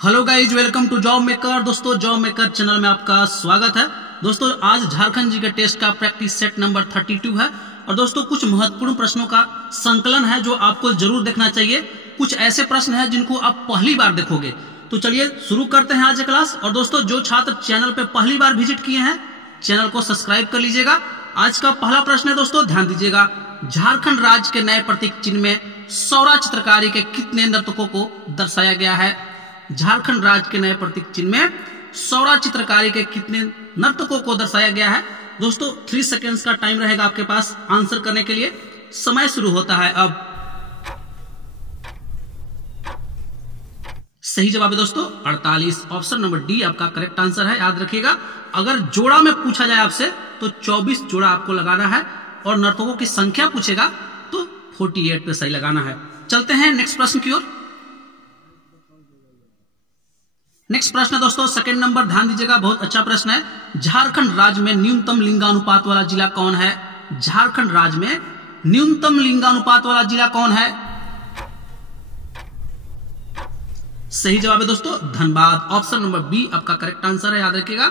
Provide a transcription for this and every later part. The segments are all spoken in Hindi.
Hello guys, welcome to job maker. दोस्तों, जॉब मेकर चैनल में आपका स्वागत है। दोस्तों, आज झारखंड जी के टेस्ट का प्रैक्टिस सेट नंबर 32 है और दोस्तों कुछ महत्वपूर्ण प्रश्नों का संकलन है जो आपको जरूर देखना चाहिए। कुछ ऐसे प्रश्न हैं जिनको आप पहली बार देखोगे। तो चलिए शुरू करते हैं आज क्लास। और दोस्तों, जो छात्र चैनल पे पहली बार विजिट किए हैं चैनल को सब्सक्राइब कर लीजिएगा। आज का पहला प्रश्न है दोस्तों, ध्यान दीजिएगा। झारखंड राज्य के नए प्रतीक चिन्ह में सौरा चित्रकारी के कितने नर्तकों को दर्शाया गया है? झारखंड राज्य के नए प्रतीक चिन्ह में सौरा चित्रकारी के कितने नर्तकों को दर्शाया गया है? दोस्तों 3 सेकेंड्स का टाइम रहेगा आपके पास आंसर करने के लिए। समय शुरू होता है अब। सही जवाब है दोस्तों 48। ऑप्शन नंबर डी आपका करेक्ट आंसर है। याद रखिएगा, अगर जोड़ा में पूछा जाए आपसे तो 24 जोड़ा आपको लगाना है और नर्तकों की संख्या पूछेगा तो 48 पे सही लगाना है। चलते हैं नेक्स्ट प्रश्न की ओर। नेक्स्ट प्रश्न है दोस्तों सेकंड नंबर, ध्यान दीजिएगा, बहुत अच्छा प्रश्न है। झारखंड राज्य में न्यूनतम लिंगानुपात वाला जिला कौन है? झारखंड राज्य में न्यूनतम लिंगानुपात वाला जिला कौन है? सही जवाब है दोस्तों धनबाद। ऑप्शन नंबर बी आपका करेक्ट आंसर है। याद रखिएगा,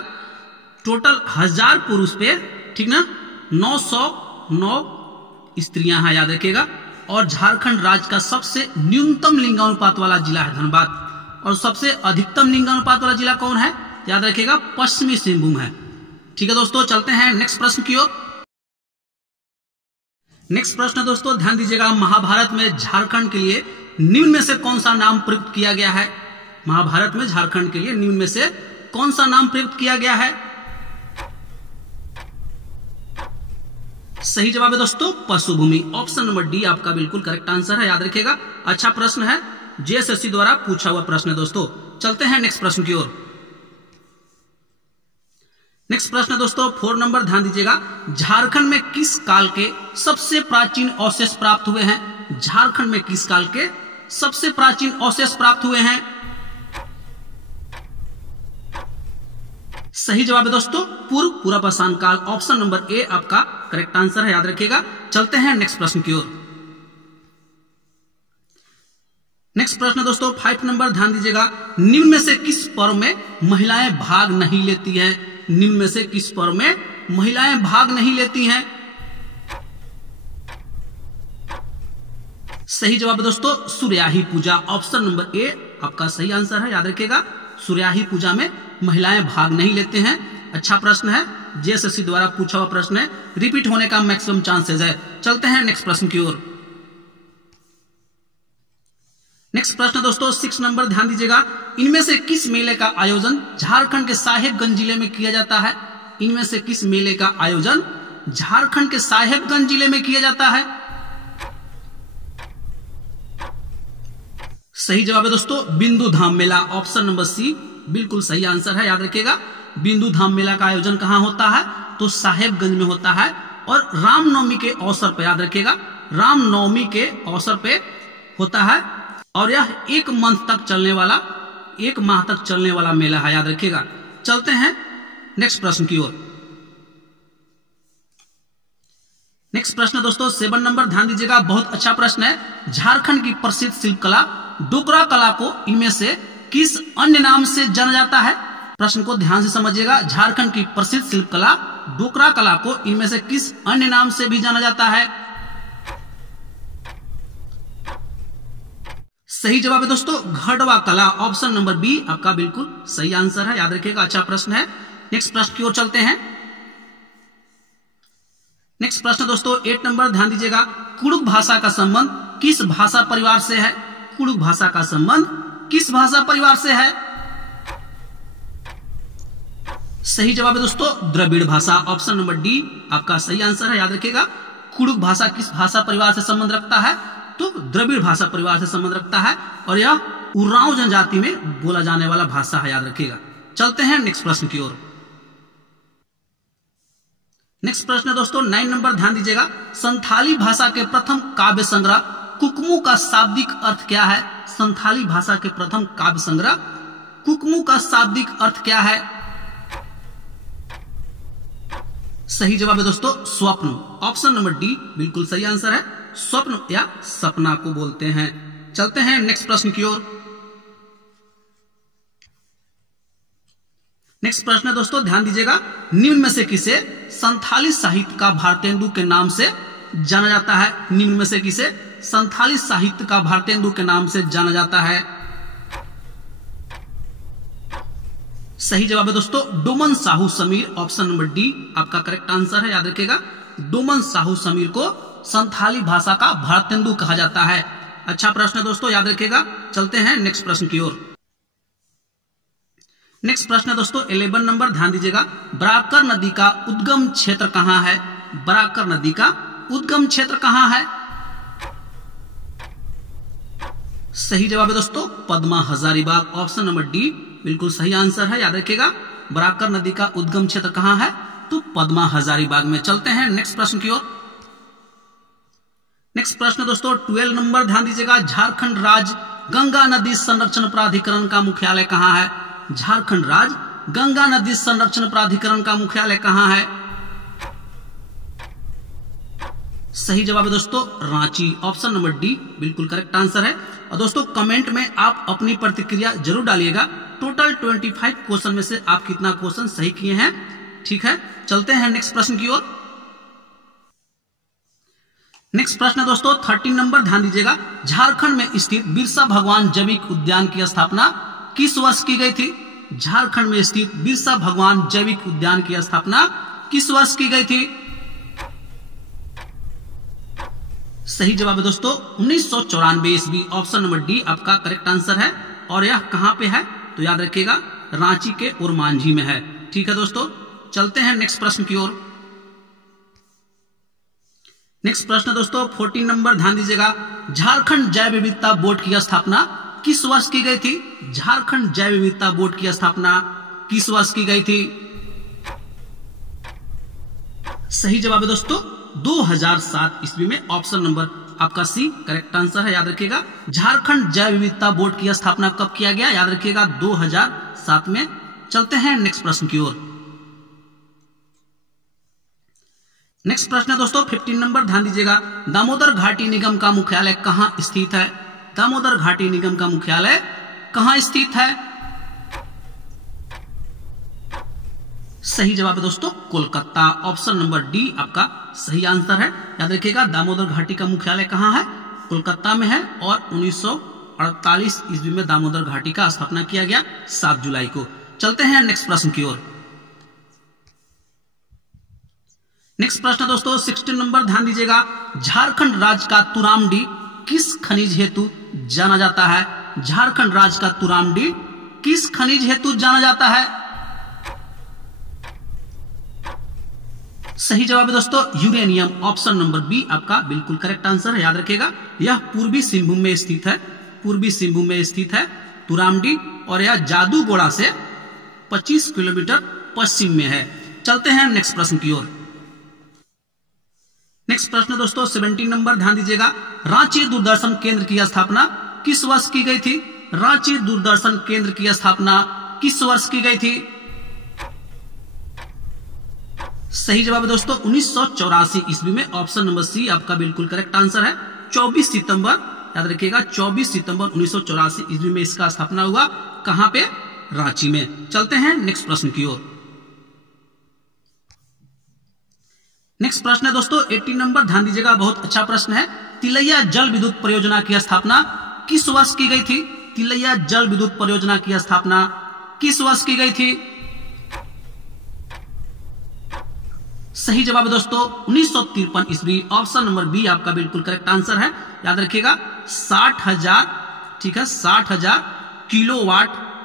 टोटल 1000 पुरुष पे, ठीक ना, 909 स्त्रियां हैं। याद रखिएगा, और झारखंड राज्य का सबसे न्यूनतम लिंगानुपात वाला जिला है धनबाद। और सबसे अधिकतम लिंगानुपात वाला जिला कौन है? याद रखिएगा, पश्चिमी सिंहभूम है। ठीक है दोस्तों, चलते हैं नेक्स्ट प्रश्न की ओर। नेक्स्ट प्रश्न दोस्तों ध्यान दीजिएगा, महाभारत में झारखंड के लिए निम्न में से कौन सा नाम प्रयुक्त किया गया है? महाभारत में झारखंड के लिए निम्न में से कौन सा नाम प्रयुक्त किया गया है? सही जवाब है दोस्तों पशुभूमि। ऑप्शन नंबर डी आपका बिल्कुल करेक्ट आंसर है। याद रखिएगा, अच्छा प्रश्न है, जेएसएससी द्वारा पूछा हुआ प्रश्न है दोस्तों। चलते हैं नेक्स्ट प्रश्न की ओर। नेक्स्ट प्रश्न दोस्तों 4 नंबर, ध्यान दीजिएगा, झारखंड में किस काल के सबसे प्राचीन अवशेष प्राप्त हुए हैं? झारखंड में किस काल के सबसे प्राचीन अवशेष प्राप्त हुए हैं? सही जवाब है दोस्तों पूर्व पुरापाषाण काल। ऑप्शन नंबर ए आपका करेक्ट आंसर है। याद रखिएगा, चलते हैं नेक्स्ट प्रश्न की ओर। नेक्स्ट प्रश्न दोस्तों 5 नंबर, ध्यान दीजिएगा, निम्न में से किस पर्व में महिलाएं भाग नहीं लेती हैं? निम्न में से किस पर्व में महिलाएं भाग नहीं लेती हैं? सही जवाब है दोस्तों सूर्याही पूजा। ऑप्शन नंबर ए आपका सही आंसर है। याद रखिएगा, सूर्याही पूजा में महिलाएं भाग नहीं लेते हैं। अच्छा प्रश्न है, जेएसएससी द्वारा पूछा हुआ प्रश्न है, रिपीट होने का मैक्सिमम चांसेस है। चलते हैं नेक्स्ट प्रश्न की ओर। नेक्स्ट प्रश्न दोस्तों 6 नंबर, ध्यान दीजिएगा, इनमें से किस मेले का आयोजन झारखंड के साहेबगंज जिले में किया जाता है? इनमें से किस मेले का आयोजन झारखंड के साहेबगंज जिले में किया जाता है? सही जवाब है दोस्तों बिंदु धाम मेला। ऑप्शन नंबर सी बिल्कुल सही आंसर है। याद रखिएगा, बिंदु धाम मेला का आयोजन कहां होता है? तो साहेबगंज में होता है। और रामनवमी के अवसर पर, याद रखिएगा, रामनवमी के अवसर पे होता है। और यह 1 माह तक चलने वाला मेला है। याद रखिएगा, चलते हैं नेक्स्ट प्रश्न की ओर। नेक्स्ट प्रश्न दोस्तों 7 नंबर, ध्यान दीजिएगा, बहुत अच्छा प्रश्न है। झारखंड की प्रसिद्ध शिल्प कला डोकरा कला को इनमें से किस अन्य नाम से जाना जाता है? प्रश्न को ध्यान से समझिएगा, झारखंड की प्रसिद्ध शिल्प कला डोकरा कला को इनमें से किस अन्य नाम से भी जाना जाता है? सही जवाब है दोस्तों घड़वा कला। ऑप्शन नंबर बी आपका बिल्कुल सही आंसर है। याद रखिएगा, अच्छा प्रश्न है। नेक्स्ट प्रश्न की ओर चलते हैं। नेक्स्ट प्रश्न दोस्तों 8 नंबर, ध्यान दीजिएगा, कुड़ुक भाषा का संबंध किस भाषा परिवार से है? कुड़ुक भाषा का संबंध किस भाषा परिवार से है? सही जवाब है दोस्तों द्रविड़ भाषा। ऑप्शन नंबर डी आपका सही आंसर है। याद रखिएगा, कुड़ुक भाषा किस भाषा परिवार से संबंध रखता है? तो द्रविड़ भाषा परिवार से संबंध रखता है और यह उरांव जनजाति में बोला जाने वाला भाषा है। याद रखिएगा, चलते हैं नेक्स्ट प्रश्न की ओर। नेक्स्ट प्रश्न दोस्तों 9 नंबर, ध्यान दीजिएगा, संथाली भाषा के प्रथम काव्य संग्रह कुकमू का शाब्दिक अर्थ क्या है? संथाली भाषा के प्रथम काव्य संग्रह कुकमू का शाब्दिक अर्थ क्या है? सही जवाब है दोस्तों स्वप्न। ऑप्शन नंबर डी बिल्कुल सही आंसर है। स्वप्न या सपना को बोलते हैं। चलते हैं नेक्स्ट प्रश्न की ओर। नेक्स्ट प्रश्न है दोस्तों, ध्यान दीजिएगा, निम्न में से किसे संथाली साहित्य का भारतेंदु के नाम से जाना जाता है? निम्न में से किसे संथाली साहित्य का भारतेंदु के नाम से जाना जाता है? सही जवाब है दोस्तों Doman Sahu Sameer, option number D आपका करेक्ट आंसर है। याद रखिएगा, डोमन साहू समीर को संथाली भाषा का भारतेंदु कहा जाता है। अच्छा प्रश्न है दोस्तों, याद रखिएगा। चलते हैं नेक्स्ट प्रश्न की ओर। नेक्स्ट प्रश्न है दोस्तों 11 नंबर, ध्यान दीजिएगा, बराकर नदी का उद्गम क्षेत्र कहां है? बराकर नदी का उद्गम क्षेत्र कहां है? सही जवाब है दोस्तों Padma Hazaribagh, option number D बिल्कुल सही आंसर है। याद रखिएगा, बराकर नदी का उद्गम क्षेत्र कहां है? तो पद्मा हजारीबाग में। चलते हैं नेक्स्ट प्रश्न की ओर। नेक्स्ट प्रश्न दोस्तों 12 नंबर, ध्यान दीजिएगा, झारखंड राज्य गंगा नदी संरक्षण प्राधिकरण का मुख्यालय कहां है? झारखंड राज्य गंगा नदी संरक्षण प्राधिकरण का मुख्यालय कहां है? सही जवाब है दोस्तों रांची, ऑप्शन नंबर डी बिल्कुल करेक्ट आंसर है। और दोस्तों कमेंट में आप अपनी प्रतिक्रिया जरूर डालिएगा। टोटल 25 क्वेश्चन में से आप कितना क्वेश्चन सही किए हैं, ठीक है। चलते हैं नेक्स्ट प्रश्न की ओर। नेक्स्ट प्रश्न दोस्तों 13 नंबर, ध्यान दीजिएगा, झारखंड में स्थित बिरसा भगवान जैविक उद्यान की स्थापना किस वर्ष की गई थी? झारखंड में स्थित बिरसा भगवान जैविक उद्यान की स्थापना किस वर्ष की गई थी? सही जवाब है दोस्तों 1994 ईस्वी, ऑप्शन नंबर डी आपका करेक्ट आंसर है। और यह कहां पे है? तो याद रखिएगा रांची के ओरमांझी में है, ठीक है दोस्तों। चलते हैं नेक्स्ट प्रश्न की ओर। नेक्स्ट प्रश्न दोस्तों 14 नंबर, ध्यान दीजिएगा, झारखंड जैव विविधता बोर्ड की स्थापना किस वर्ष की गई थी? झारखंड जैव विविधता बोर्ड की स्थापना किस वर्ष की गई थी? सही जवाब है दोस्तों 2007 ईस्वी में, ऑप्शन नंबर आपका सी करेक्ट आंसर है। याद रखिएगा झारखंड जैव विविधता बोर्ड की स्थापना कब किया गया? याद रखिएगा 2007 में। चलते हैं नेक्स्ट प्रश्न की ओर। नेक्स्ट प्रश्न है दोस्तों 15 नंबर, ध्यान दीजिएगा, दामोदर घाटी निगम का मुख्यालय कहां स्थित है? दामोदर घाटी निगम का मुख्यालय कहां स्थित है? सही जवाब है दोस्तों कोलकाता, ऑप्शन नंबर डी आपका सही आंसर है। याद रखिएगा दामोदर घाटी का मुख्यालय कहां है? कोलकाता में है। और 1948 ईस्वी में दामोदर घाटी का स्थापना किया गया 7 जुलाई को। चलते हैं नेक्स्ट प्रश्न की ओर। नेक्स्ट प्रश्न दोस्तों 16 नंबर, ध्यान दीजिएगा, झारखंड राज्य का तुरामडी किस खनिज हेतु जाना जाता है? झारखंड राज्य का तुरामडी किस खनिज हेतु जाना जाता है? सही जवाब है दोस्तों यूरेनियम, ऑप्शन नंबर बी आपका बिल्कुल करेक्ट आंसर है। याद रखिएगा यह पूर्वी सिंहभूम में स्थित है, पूर्वी सिंहभूम में स्थित है तुरामडी, और यह जादूगोड़ा से 25 किलोमीटर पश्चिम में है। चलते हैं नेक्स्ट प्रश्न की ओर। नेक्स्ट प्रश्न दोस्तों 17 नंबर, ध्यान दीजिएगा, रांची दूरदर्शन केंद्र की स्थापना किस वर्ष की गई थी? रांची दूरदर्शन केंद्र की स्थापना किस वर्ष की गई थी? सही जवाब है दोस्तों 1984 ईस्वी में, ऑप्शन नंबर सी आपका बिल्कुल करेक्ट आंसर है। 24 सितंबर, याद रखिएगा 24 सितंबर 1984 ईस्वी में इसका स्थापना हुआ। कहां पे? रांची में। चलते हैं नेक्स्ट प्रश्न की ओर। नेक्स्ट प्रश्न है दोस्तों 18 नंबर, ध्यान दीजिएगा, बहुत अच्छा प्रश्न है, तिलैया जल विद्युत परियोजना की स्थापना किस वर्ष की गई थी? तिलैया जल विद्युत परियोजना की स्थापना किस वर्ष की गई थी? सही जवाब है दोस्तों 1953 ईस्वी, ऑप्शन नंबर बी आपका बिल्कुल करेक्ट आंसर है। याद रखिएगा 60,000, ठीक है, 60,000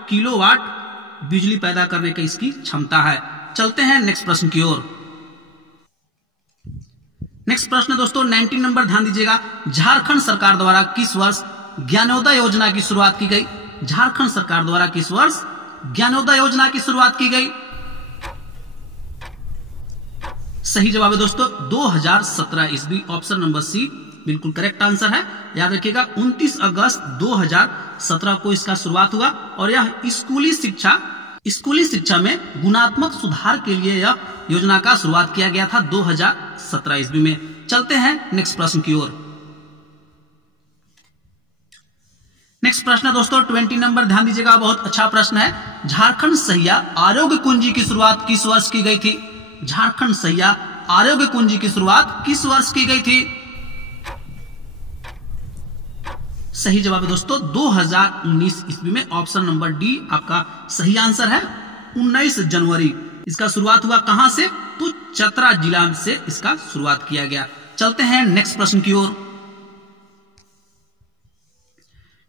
किलोवाट बिजली पैदा करने की इसकी क्षमता है। चलते हैं नेक्स्ट प्रश्न की ओर। नेक्स्ट प्रश्न दोस्तों 19 नंबर, ध्यान दीजिएगा, झारखंड सरकार द्वारा किस वर्ष ज्ञानोदय योजना की शुरुआत की गई? झारखंड सरकार द्वारा किस वर्ष ज्ञानोदय योजना की शुरुआत की गई? सही जवाब है दोस्तों 2017 ईस्वी, ऑप्शन नंबर सी बिल्कुल करेक्ट आंसर है। याद रखिएगा 29 अगस्त 2017 को इसका शुरुआत हुआ, और यह स्कूली शिक्षा में गुणात्मक सुधार के लिए यह योजना का शुरुआत किया गया था 2017 ईस्वी में। चलते हैं नेक्स्ट प्रश्न की ओर। नेक्स्ट प्रश्न है दोस्तों 20 नंबर, ध्यान दीजिएगा, बहुत अच्छा प्रश्न है। झारखंड सहिया आरोग्य कुंजी की शुरुआत किस वर्ष की गई थी? झारखंड सहिया आरोग्य कुंजी की शुरुआत किस वर्ष की गई थी? सही जवाब है दोस्तों 2019 ईस्वी में। ऑप्शन नंबर डी आपका सही आंसर है। 19 जनवरी इसका शुरुआत हुआ। कहां से? तो चतरा जिला से इसका शुरुआत किया गया। चलते हैं नेक्स्ट प्रश्न की ओर।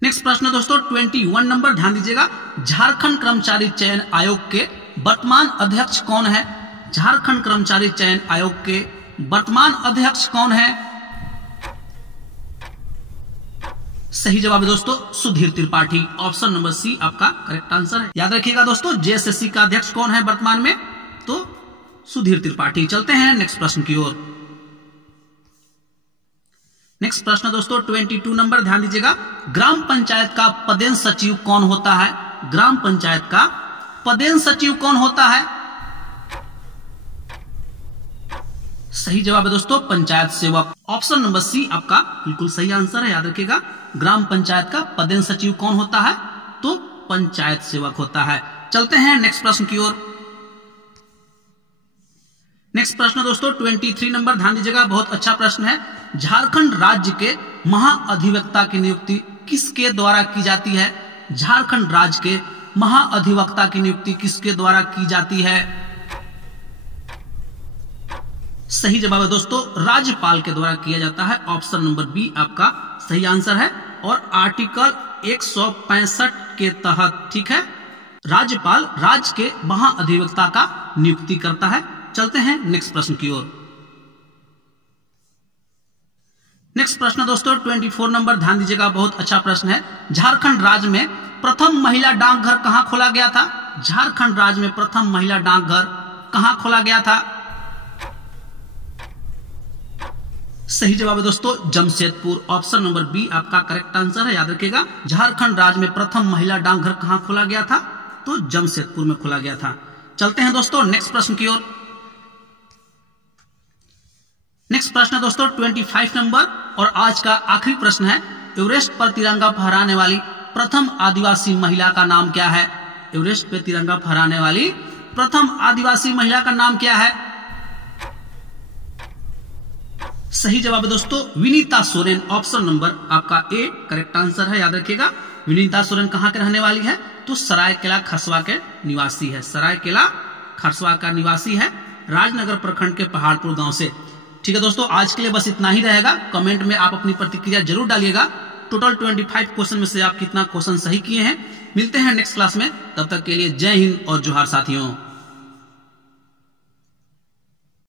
नेक्स्ट प्रश्न दोस्तों 21 नंबर, ध्यान दीजिएगा, झारखंड कर्मचारी चयन आयोग के वर्तमान अध्यक्ष कौन है? झारखंड कर्मचारी चयन आयोग के वर्तमान अध्यक्ष कौन है? सही जवाब है दोस्तों Sudhir Tripathi. Option number C आपका करेक्ट आंसर है। याद रखिएगा दोस्तों, जेएसएससी का अध्यक्ष कौन है वर्तमान में? तो सुधीर त्रिपाठी। चलते हैं नेक्स्ट प्रश्न की ओर। नेक्स्ट प्रश्न दोस्तों 22 नंबर, ध्यान दीजिएगा, ग्राम पंचायत का पदेन सचिव कौन होता है? ग्राम पंचायत का पदेन सचिव कौन होता है? सही जवाब है दोस्तों पंचायत सेवक। ऑप्शन नंबर सी आपका बिल्कुल सही आंसर है। याद रखिएगा, ग्राम पंचायत का पदेन सचिव कौन होता है? तो पंचायत सेवक होता है। चलते हैं नेक्स्ट प्रश्न की ओर। नेक्स्ट प्रश्न दोस्तों 23 नंबर, ध्यान दीजिएगा, बहुत अच्छा प्रश्न है। झारखंड राज्य के महाअधिवक्ता की नियुक्ति किसके द्वारा की जाती है? झारखंड राज्य के महाअधिवक्ता की नियुक्ति किसके द्वारा की जाती है? सही जवाब है दोस्तों राज्यपाल के द्वारा किया जाता है। ऑप्शन नंबर बी आपका सही आंसर है। और आर्टिकल 165 के तहत, ठीक है, राज्यपाल राज्य के महाअधिवक्ता का नियुक्ति करता है। चलते हैं नेक्स्ट प्रश्न की ओर। नेक्स्ट प्रश्न दोस्तों 24 नंबर, ध्यान दीजिएगा, बहुत अच्छा प्रश्न है। झारखंड राज्य में प्रथम महिला डाकघर कहां खोला गया था? झारखंड राज्य में प्रथम महिला डाकघर कहां खोला गया था? सही जवाब है दोस्तों जमशेदपुर। ऑप्शन नंबर बी आपका करेक्ट आंसर है। याद रखिएगा, झारखंड राज्य में प्रथम महिला डाकघर कहां खोला गया था? तो जमशेदपुर में खोला गया था। चलते हैं दोस्तों नेक्स्ट प्रश्न की ओर। नेक्स्ट प्रश्न दोस्तों 25 नंबर और आज का आखिरी प्रश्न है। एवरेस्ट पर तिरंगा फहराने वाली प्रथम आदिवासी महिला का नाम क्या है? एवरेस्ट पर तिरंगा फहराने वाली प्रथम आदिवासी महिला का नाम क्या है? सही जवाब है दोस्तों विनीता सोरेन। ऑप्शन नंबर आपका ए करेक्ट आंसर है। याद रखिएगा, विनीता सोरेन कहां के रहने वाली है? तो सरायकेला खरसवा के निवासी है। सरायकेला खरसवा का निवासी है, राजनगर प्रखंड के पहाड़पुर गांव से। ठीक है दोस्तों, आज के लिए बस इतना ही रहेगा। कमेंट में आप अपनी प्रतिक्रिया जरूर डालिएगा। टोटल 25 क्वेश्चन में से आप कितना क्वेश्चन सही किए हैं। मिलते हैं नेक्स्ट क्लास में, तब तक के लिए जय हिंद और जोहार साथियों।